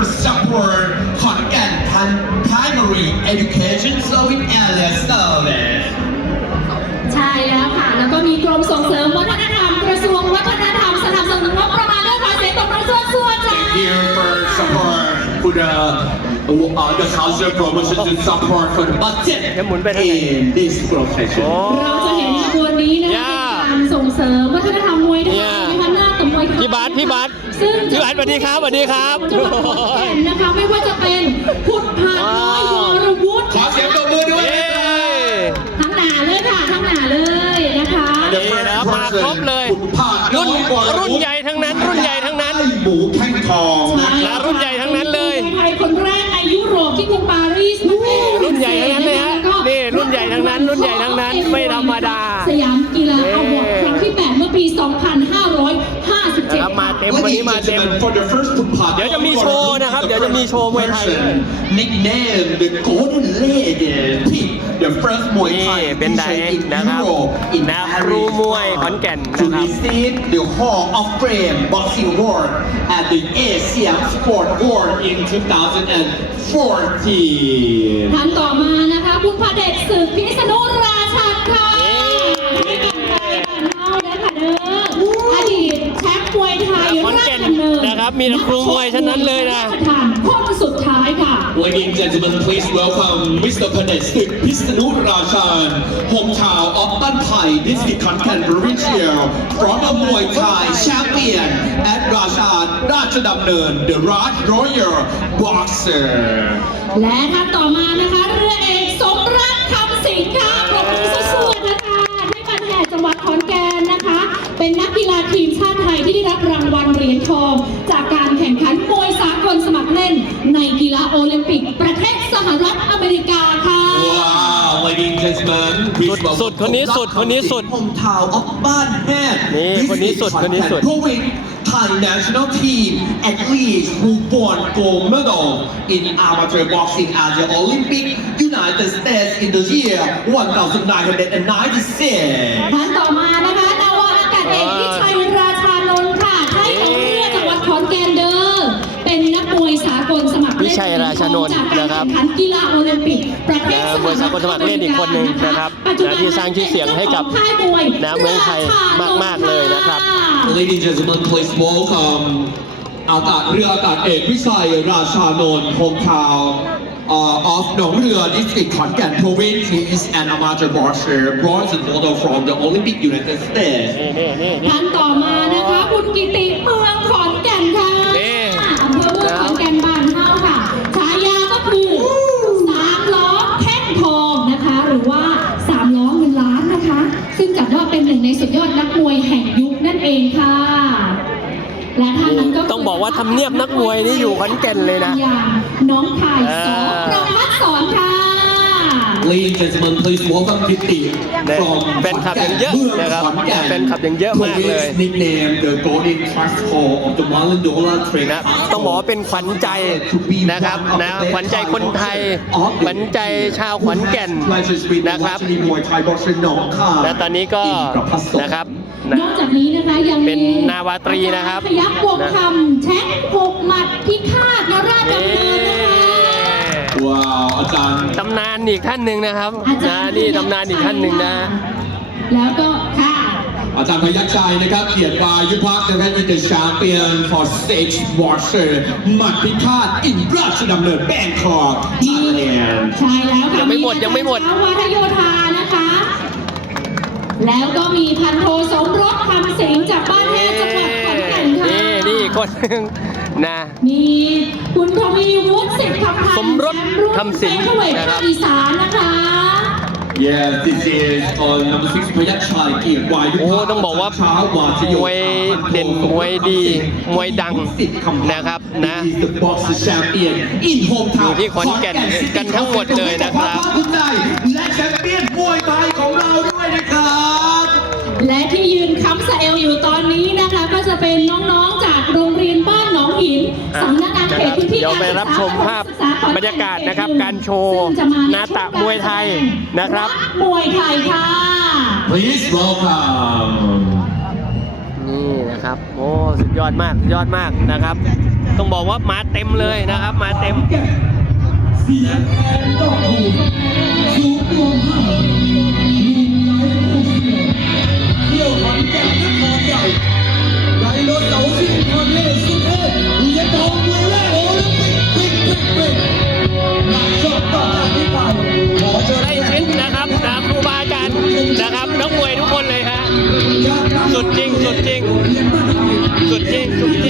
for support Konkan primary education service area service ใช่แล้วค่ะ แล้วก็มีกรมส่งเสริมวัฒนธรรมกระทรวงวัฒนธรรมสนับสนุนงบประมาณด้วยค่ะเสียงตบมือส่วนส่วนจ้า here for support for the uh, the culture promotion and support for the budget จะหมุนไปทางไหน in this profession โอ้เราจะเห็นขบวนนี้นะคะย่าเป็นการส่งเสริมวัฒนธรรมมวยไทยย่านะคะหน้ากับมวยไทยพี่บาสพี่บาส ซึ่งพี่บาสสวัสดีครับสวัสดีครับ จังหวัดขอนแก่นนะคะไม่ว่าจะเป็นพุทธพาน้อยวรวุฒิขอเสียงตบมือด้วยเย้ทั้งหนาเลยค่ะทั้งหนาเลยนะคะนี่นะครับมาครบเลย รุ่นรุ่นใหญ่ เต็มวันนี้มาเต็มเดี๋ยวจะมีโชว์นะครับ เดี๋ยวจะมีโชว์มวยไทย nickname the golden lady pick the first มวยนี่ไทยเป็นไดเอ็กซ์นะครับนะครูมวยขอนแก่น to นะครับ receive the Hall of Fame Boxing Award at the Asian Sport Award in 2014ท่านต่อมานะคะคุณพระเดชสืบพิษณุราชันค่ะให้กันไทยกันเฮาเด้อค่ะเด้ออดีตแชมป์มวยไทย ขอน รา แก่ ช น ดำเนินนะครับ มีแต่ครูมวยทั้งนั้นเลยนะ ผ่านคนสุดท้ายค่ะ Ladies and gentlemen, please welcome Mr. Panesh Pisanu Rajan, hometown of Ban Thai, district Konkan provincial, former Muay Thai champion at Rajan Rajadamnern, the Raj Royal Boxer. และท่านต่อมานะคะ เรือเอกสมรักคำสิงห์ค่ะ เป็นนักกีฬาทีมชาติไทยที่ได้รับรางวัลเหรียญทอง จากการแข่งขันมวยสากลสมัครเล่น ในกีฬาโอลิมปิก ประเทศสหรัฐอเมริกาค่ะ Wow, ladies and gentlemen, please สุดสุดคนนี้สุดคนนี้สุด hometown of Ban Hen, นี่คนนี้สุดคนนี้สุด Province Thai national team athletes who won gold medal in amateur boxing at the Olympic United States in the year 1996. ท่านต่อมา เอกวิชัยราชานนท์ค่ะไทยของเรือจังหวัดขอนแก่นเด้อเป็นนักมวยสากลสมัครเล่นวิชัยราชานนท์จากการนะครับแข่งขันกีฬาโอลิมปิกประเทศนะสหมวยรัสาฐกลสมัครเล่นอีกคนหนึ่งนะครับปัจจุบันะที่สร้างชื่อเสียงให้กับค่ายมวยนะเมืองไทยมากๆเลยนะครับ Ladies and gentlemen, please welcome อากาศเรืออากาศเอกวิชัยราชานนท์ hometown uh, of หน องเรือ district ขอนแก่น province he is an amateur boxer bronze medal from the Olympic United States นี่นี่นี่นี่ท่านต่อมานะคะ คุณกิติเมืองขอนแก่นค่ะนี่ อำเภอเมืองขอนแก่นบ้านเฮาค่ะฉายาก็คือสามล้อแท่งทองนะคะ หรือว่าสามล้อเงินล้านนะคะ ซึ่งจัดว่าเป็นหนึ่งในสุดยอดนักมวยแห่งยุคนั่นเองค่ะ และท่านนั้นก็คืต้องบอกว่าทำเนียบนักมวยนี่อยู่ขอนแก่นเลยนะ อย่าง น้องไผ่สอประพัฒสอนค่ะ Ladies and gentlemen, please welcome Kitty เนี่ย from แฟนคลับยังเยอะนะครับขอนแก่นแฟนคลับยังเยอะมากเลย Who is nicknamed the Golden Trust Hall of the Million Dollar Trade นะต้องบอกว่าเป็นขวัญใจนะครับนะขวัญใจคนไทย ขวัญใจชาวขอนแก่นนะครับและตอนนี้ก็นะครับนะนอกจากนี้นะคะยังมีเป็นนาวาตรีนะครับพยักวงคำแช็คหกหมัดพิฆาตนราชดำเนินนะคะ ว้าวอาจารย์ตำนานอีกท่านหนึ่งนะครับอาจานะรย์นี่ตำนานอีกท่านหนึ่งนะ แล้วก็ค่ะอาจารย์พยัคฆ์ชัยนะครับ เกียรติวายุพักนะครับ in the champion for stage boxer หมัดพิฆาตอินราชดำเนินแบงคอกไทยแลนด์ใช่แล้วค่ะยังไม่หมดยังไม่หมดอาจารย์วัฒโยธานะคะ แล้วก็มีพันโทสมรสคำสิงห์จากบ้านแฮจังหวัดขอนแก่นค่ะนี่นี่อีกคนหนึ่ง นะ มีคุณทวีวุฒิสิทธิ์คำพันธ์สมรสคำสิงห์แชมป์เวทนะครับภาคอีสานนะคะ Yes this is on number six พยัคฆ์ชัยเกียรติวายุพักโอ้ต้องบอกว่าเช้าวาทโยธามวยเด่นมวยดีมวยดังนะครับนะ He is the boxer champion in hometown อยู่ที่ขอนแก่นกันทั้งหมดเลยนะครับ ขอภูมิใจและแชมเปี้ยนมวยไทยของเราด้วยนะครับ และที่ยืนค้ำสะเอลอยู่ตอนนี้นะคะ ก็จะเป็นน้ ดี๋ยวไปรับชมภาพบรรยากาศนะครับ การโชว์นาตะมวยไทยนะครับมวยไทยค่ะ Please welcome นี่นะครับ โอ้สุดยอดมากยอดมากนะครับ ต้องบอกว่ามาเต็มเลยนะครับ มาเต็มเสียยวขอนแก่นนครใหญ่ไหลรถเสาสิ้นทางเลสุดเทพเรียดองมือแรก สุดจริงสุดจริงสุดจริงสุดจริง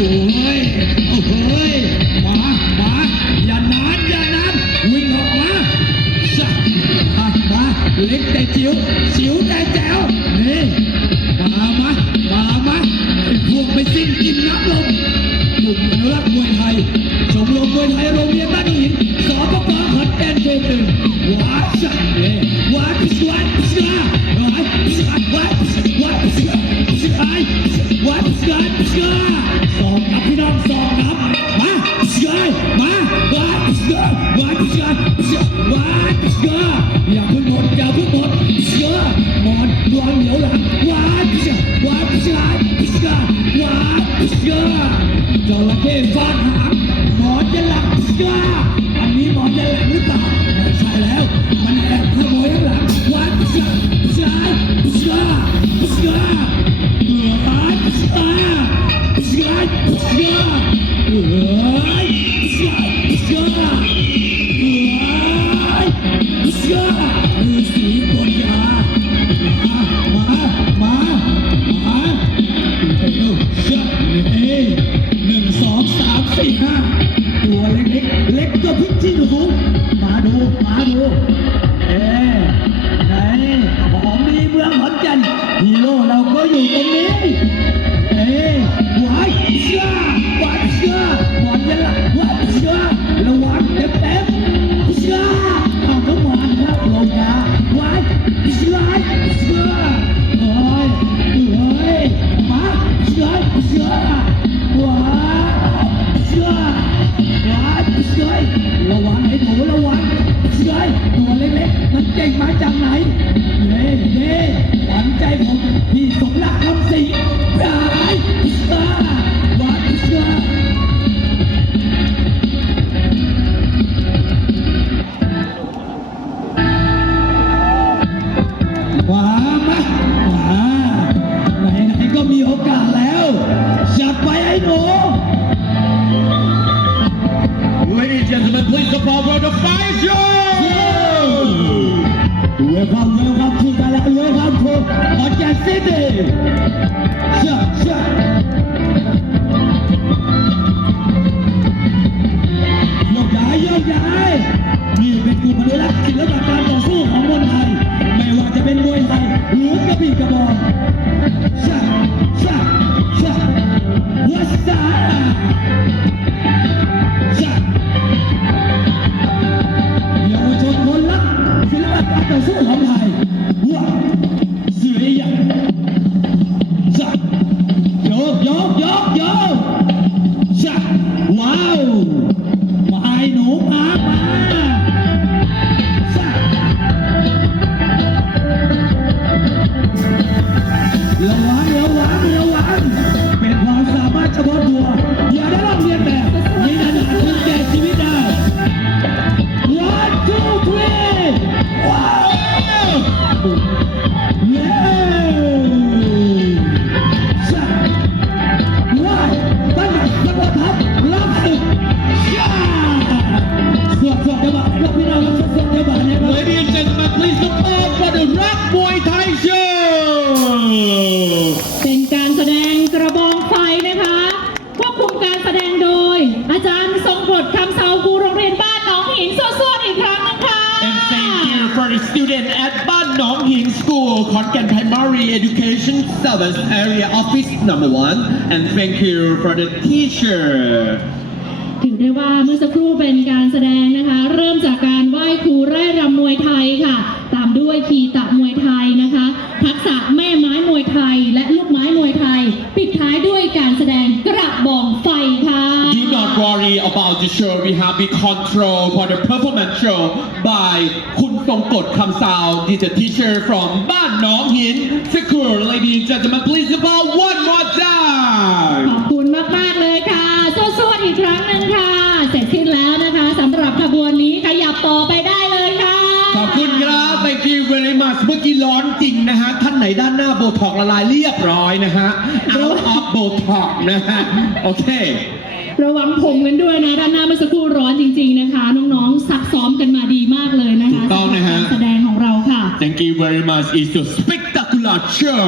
Why? เชื่อจระเข้ฟาดหางหมอนจะหลับเชื่ออันนี้หมอนจะหลับหรือเปล่าไม่ใช่แล้ว มันแอบขโมยข้างหลังวัดเชื่อเชื่อเชื่อเชื่อเบื่อตายเชื่อเชื่อเชื่อ you. Welcome, welcome to Dallas, welcome to Manchester City. Shot, shot. Yo, guy, yo, guy. นี่เป็นกลุ่มอนุรักษ์ศิลปะการต่อสู้ของมวยไทย ไม่ว่าจะเป็นมวยไทยหรือกระบี่กระบอง you for the student at Ban Nong Hing School, Konkan Primary Education Service Area Office Number One. And thank you for the teacher. ถือได้ว่าเมื่อสักครู่เป็นการแสดงนะคะ เริ่มจากการไหว้ครูไร่รำมวยไทยค่ะ ตามด้วยขีตะมวยไทยนะคะ ทักษะแม่ไม้มวยไทย และลูกไม้มวยไทย ปิดท้ายด้วยการแสดงกระบองไฟค่ะ Do not worry about the show. We have the control for the performance show by Kun Songkot Kamsao, the teacher from Ban Nong Hin School. Ladies and gentlemen, please support one more ข time. อบคุณมากๆเลยค่ะสวดๆอีกครั้งหนึ่งค่ะ เสร็จสิ้นแล้วนะคะสำหรับขบวนนี้ขยับต่อไปได้ thank you very much เมื่อกี้ร้อนจริงนะฮะ ท่านไหนด้านหน้าโบท็อกละลายเรียบร้อยนะฮะ out of Botox นะฮะ โอเค ระวังผมกันด้วยนะ ด้านหน้าเมื่อสักครู่ร้อนจริง ๆนะคะ น้องๆซักซ้อมกันมาดีมากเลยนะคะถูกต้องนะฮะ สำหรับการแสดงของเราค่ะ thank you very much it's a spectacular show